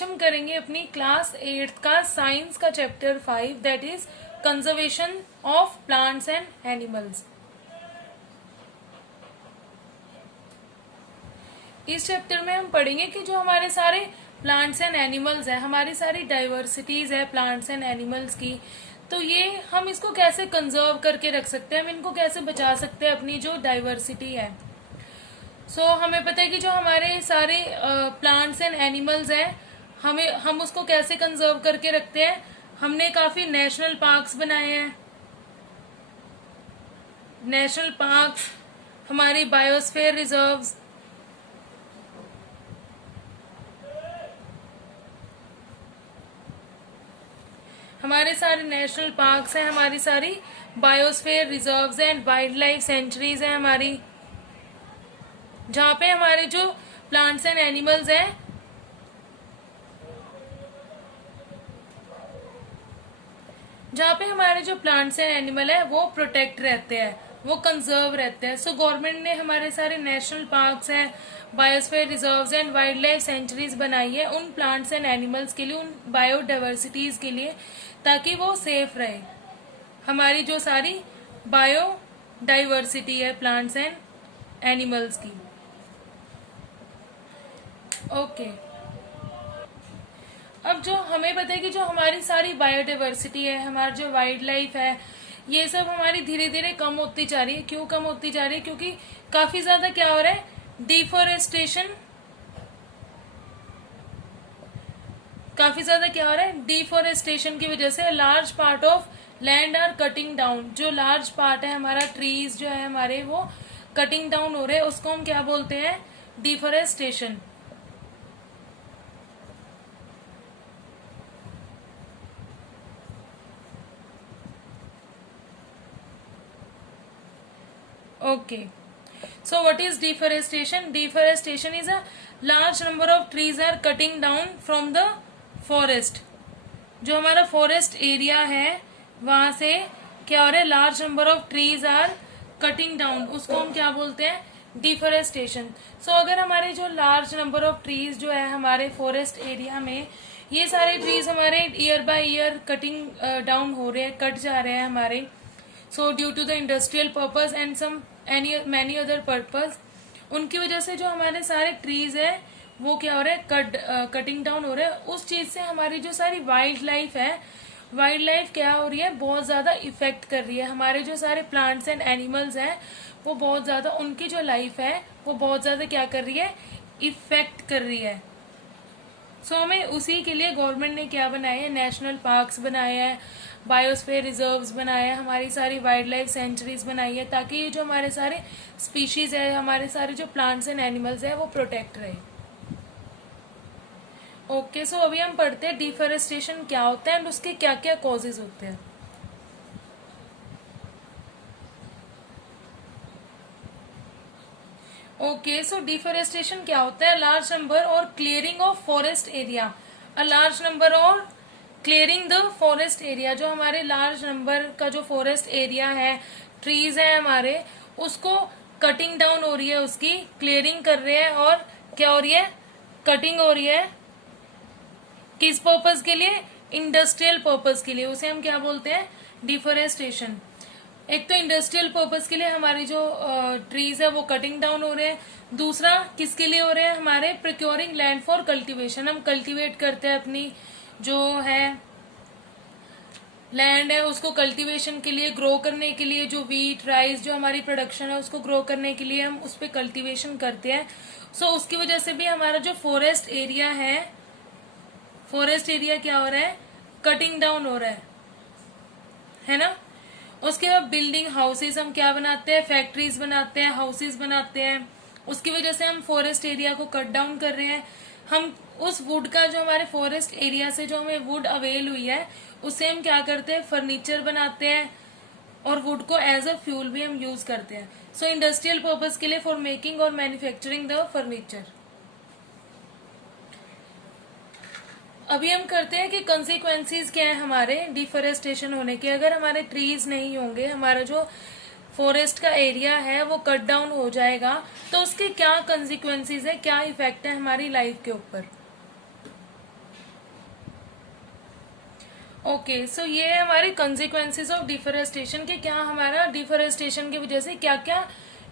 आज हम करेंगे अपनी क्लास 8 का साइंस का chapter 5 that is conservation of plants and animals. इस चैप्टर में हम पढ़ेंगे कि जो हमारे सारे प्लांट्स एंड एनिमल्स है, हमारी सारी डाइवर्सिटीज है प्लांट्स एंड एनिमल्स की, तो ये हम इसको कैसे कंजर्व करके रख सकते हैं, हम इनको कैसे बचा सकते हैं अपनी जो डाइवर्सिटी है। हमें पता है कि जो हमारे सारे प्लांट्स एंड एनिमल्स हैं, हम उसको कैसे कंजर्व करके रखते हैं। हमने काफी नेशनल पार्क्स बनाए हैं। नेशनल पार्क्स, हमारी बायोस्फीयर रिजर्व्स, हमारे सारे नेशनल पार्क्स हैं, हमारी सारी biosphere reserves and wild life sanctuaries हैं हमारी, जहाँ पे हमारे जो प्लांट्स एंड एनिमल्स हैं वो प्रोटेक्ट रहते हैं, वो कंजर्व रहते हैं। गवर्नमेंट ने हमारे सारे नेशनल पार्क्स हैं, biosphere reserves and wild life sanctuaries बनाई है उन प्लांट्स एंड एनिमल्स के लिए, उन बायोडाइवर्सिटीज के लिए, ताकि वो सेफ रहे। हमारी जो सारी बायोडाइवर्सिटी है प्लांट्स एंड एनिमल्स की। ओके अब जो हमें पता है कि जो हमारी सारी बायोडाइवर्सिटी है, हमारा जो वाइल्ड लाइफ है, ये सब हमारी धीरे धीरे कम होती जा रही है। क्यों कम होती जा रही है? क्योंकि काफी ज्यादा क्या हो रहा है, डिफोरेस्टेशन। डिफोरेस्टेशन की वजह से large part of land are cutting down. जो लार्ज पार्ट है हमारा, ट्रीज जो है हमारे, वो कटिंग डाउन हो रहे हैं। उसको हम क्या बोलते हैं? Deforestation. Okay. So what is deforestation? Deforestation is a large number of trees are cutting down from the forest. जो हमारा फॉरेस्ट एरिया है वहां से क्या हो रहा है, large number of trees are cutting down, उसको हम क्या बोलते हैं? डिफोरेस्टेशन। अगर हमारे जो लार्ज नंबर ऑफ ट्रीज जो है हमारे फॉरेस्ट एरिया में, ये सारे ट्रीज हमारे year by year cutting down हो रहे हैं, कट जा रहे हैं हमारे। Due to the industrial purpose and some many other purpose, उनकी वजह से जो हमारे सारे ट्रीज है वो क्या हो रहे हैं, कटिंग डाउन हो रहे हैं। उस चीज से हमारी जो सारी वाइल्ड लाइफ है, वाइल्ड लाइफ क्या हो रही है, बहुत ज्यादा इफेक्ट कर रही है। हमारे जो सारे प्लांट्स एंड एनिमल्स हैं वो बहुत ज्यादा, उनकी जो लाइफ है वो बहुत ज्यादा क्या कर रही है, इफेक्ट कर रही है। हमें उसी के लिए गवर्नमेंट ने क्या बनाया है, नेशनल पार्क्स बनाए हैं, बायोस्फीयर रिजर्व्स बनाए हैं, हमारी सारी वाइल्ड लाइफ सेंचुरीज बनाई है, ताकि ये जो हमारे सारे स्पीशीज है, हमारे सारे जो प्लांट्स एंड एनिमल्स है वो प्रोटेक्ट रहे। ओके अभी हम पढ़ते हैं डिफोरेस्टेशन क्या होता है एंड उसके क्या क्या कॉजेज होते हैं। ओके डिफोरेस्टेशन क्या होता है? लार्ज नंबर और clearing of forest area. A large number और क्लियरिंग द फॉरेस्ट एरिया। जो हमारे लार्ज नंबर का जो फॉरेस्ट एरिया है, ट्रीज है हमारे, उसको कटिंग डाउन हो रही है, उसकी क्लियरिंग कर रहे हैं, और क्या हो रही है, कटिंग हो रही है। किस पर्पज के लिए? इंडस्ट्रियल पर्पज के लिए। उसे हम क्या बोलते हैं? डिफोरेस्टेशन। एक तो इंडस्ट्रियल पर्पज के लिए हमारी जो ट्रीज है वो कटिंग डाउन हो रहे हैं। दूसरा किसके लिए हो रहे हैं? हमारे प्रोक्योरिंग लैंड फॉर कल्टीवेशन। हम कल्टीवेट करते हैं अपनी जो है लैंड है, उसको कल्टीवेशन के लिए, ग्रो करने के लिए, जो वीट राइस जो हमारी प्रोडक्शन है उसको ग्रो करने के लिए हम उस पर कल्टीवेशन करते हैं। उसकी वजह से भी हमारा जो फॉरेस्ट एरिया है, फॉरेस्ट एरिया क्या हो रहा है, कटिंग डाउन हो रहा है ना। उसके बाद बिल्डिंग हाउसेज हम क्या बनाते हैं, फैक्ट्रीज बनाते हैं, हाउसेज बनाते हैं। उसकी वजह से हम फॉरेस्ट एरिया को कट डाउन कर रहे हैं। हम उस वुड का, जो हमारे फॉरेस्ट एरिया से जो हमें वुड अवेल हुई है, उससे हम क्या करते हैं, फर्नीचर बनाते हैं, और वुड को एज अ फ्यूल भी हम यूज करते हैं। इंडस्ट्रियल पर्पज के लिए, फॉर मेकिंग और मैन्युफैक्चरिंग द फर्नीचर। अभी हम करते हैं कि कंसिक्वेंसेस क्या है हमारे डिफोरेस्टेशन होने के। अगर हमारे ट्रीज नहीं होंगे, हमारा जो फॉरेस्ट का एरिया है वो कट डाउन हो जाएगा, तो उसके क्या कंसिक्वेंसेस है, क्या इफेक्ट है हमारी लाइफ के ऊपर। ओके, सो ये है हमारे कंसिक्वेंसेस ऑफ डिफोरेस्टेशन के, क्या हमारा डिफोरेस्टेशन की वजह से क्या क्या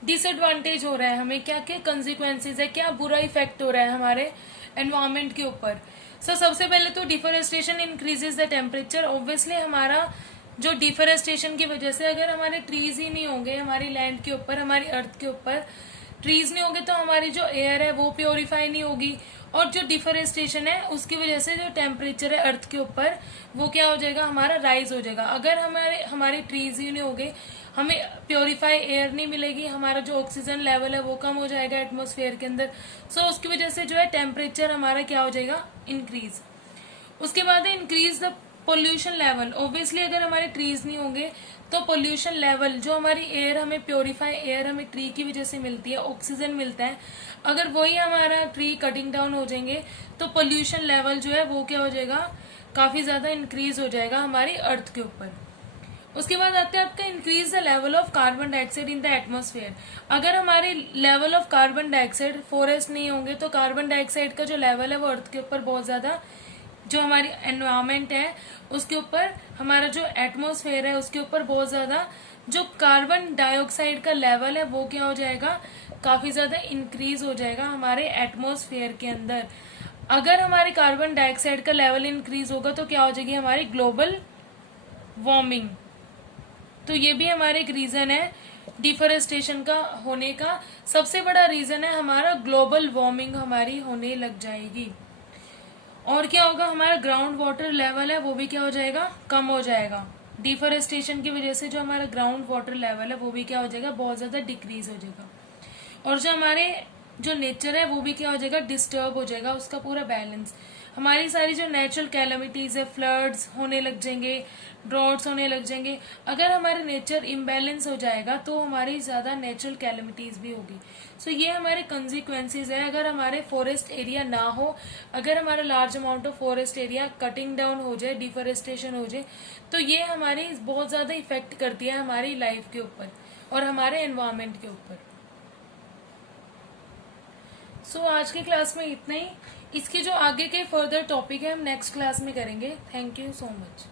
डिसएडवांटेज हो रहा है, हमें क्या क्या कंसिक्वेंसेस है, क्या बुरा इफेक्ट हो रहा है हमारे एनवायरमेंट के ऊपर। सो सबसे पहले तो deforestation increases the temperature. Obviously हमारा जो डिफोरेस्टेशन की वजह से अगर हमारे ट्रीज ही नहीं होंगे हमारी लैंड के ऊपर, हमारी अर्थ के ऊपर ट्रीज नहीं होंगे तो हमारी जो एयर है वो प्योरीफाई नहीं होगी, और जो डिफोरेस्टेशन है उसकी वजह से जो टेम्परेचर है अर्थ के ऊपर वो क्या हो जाएगा, हमारा राइज हो जाएगा। अगर हमारे ट्रीज ही नहीं होंगे, हमें प्योरीफाई एयर नहीं मिलेगी, हमारा जो ऑक्सीजन लेवल है वो कम हो जाएगा एटमॉस्फेयर के अंदर। सो उसकी वजह से जो है टेम्परेचर हमारा क्या हो जाएगा, इंक्रीज। उसके बाद है increase the pollution level. Obviously अगर हमारे ट्रीज नहीं होंगे तो पोल्यूशन लेवल, जो हमारी एयर हमें प्योरीफाई एयर हमें ट्री की वजह से मिलती है, ऑक्सीजन मिलता है, अगर वही हमारा ट्री कटिंग डाउन हो जाएंगे तो पोल्यूशन लेवल जो है वो क्या हो जाएगा, काफी ज्यादा इंक्रीज हो जाएगा हमारी अर्थ के ऊपर। उसके बाद आते हैं आपका increase the level of carbon dioxide in the atmosphere. अगर हमारे level of carbon dioxide, forest नहीं होंगे तो कार्बन डाइऑक्साइड का जो लेवल है वो अर्थ के ऊपर बहुत ज्यादा, जो हमारी एनवायरमेंट है उसके ऊपर, हमारा जो एटमॉस्फेयर है उसके ऊपर बहुत ज्यादा जो कार्बन डाइऑक्साइड का लेवल है वो क्या हो जाएगा, काफी ज्यादा इंक्रीज हो जाएगा हमारे एटमॉस्फेयर के अंदर। अगर हमारे कार्बन डाइऑक्साइड का लेवल इंक्रीज होगा तो क्या हो जाएगी हमारी ग्लोबल वार्मिंग। तो ये भी हमारे एक रीजन है डिफोरेस्टेशन का होने का। सबसे बड़ा रीजन है हमारा ग्लोबल वार्मिंग हमारी होने लग जाएगी। और क्या होगा, हमारा ग्राउंड वाटर लेवल है वो भी क्या हो जाएगा, कम हो जाएगा। डिफोरेस्टेशन की वजह से जो हमारा ग्राउंड वाटर लेवल है वो भी क्या हो जाएगा, बहुत ज्यादा डिक्रीज हो जाएगा। और जो हमारे जो नेचर है वो भी क्या हो जाएगा, डिस्टर्ब हो जाएगा, उसका पूरा बैलेंस। हमारी सारी जो नेचुरल कैलमिटीज है, फ्लड्स होने लग जाएंगे, ड्रॉट्स होने लग जाएंगे। अगर हमारे नेचर इम्बैलेंस हो जाएगा तो हमारी ज्यादा नेचुरल कैलमिटीज भी होगी। सो ये हमारे कंसिक्वेंसेज है अगर हमारे फॉरेस्ट एरिया ना हो, अगर हमारा large amount of forest area cutting down हो जाए, डिफोरेस्टेशन हो जाए, तो ये हमारी बहुत ज्यादा इफेक्ट करती है हमारी लाइफ के ऊपर और हमारे एनवायरमेंट के ऊपर। सो आज की क्लास में इतना ही। इसके जो आगे के फर्दर टॉपिक है हम नेक्स्ट क्लास में करेंगे। Thank you so much.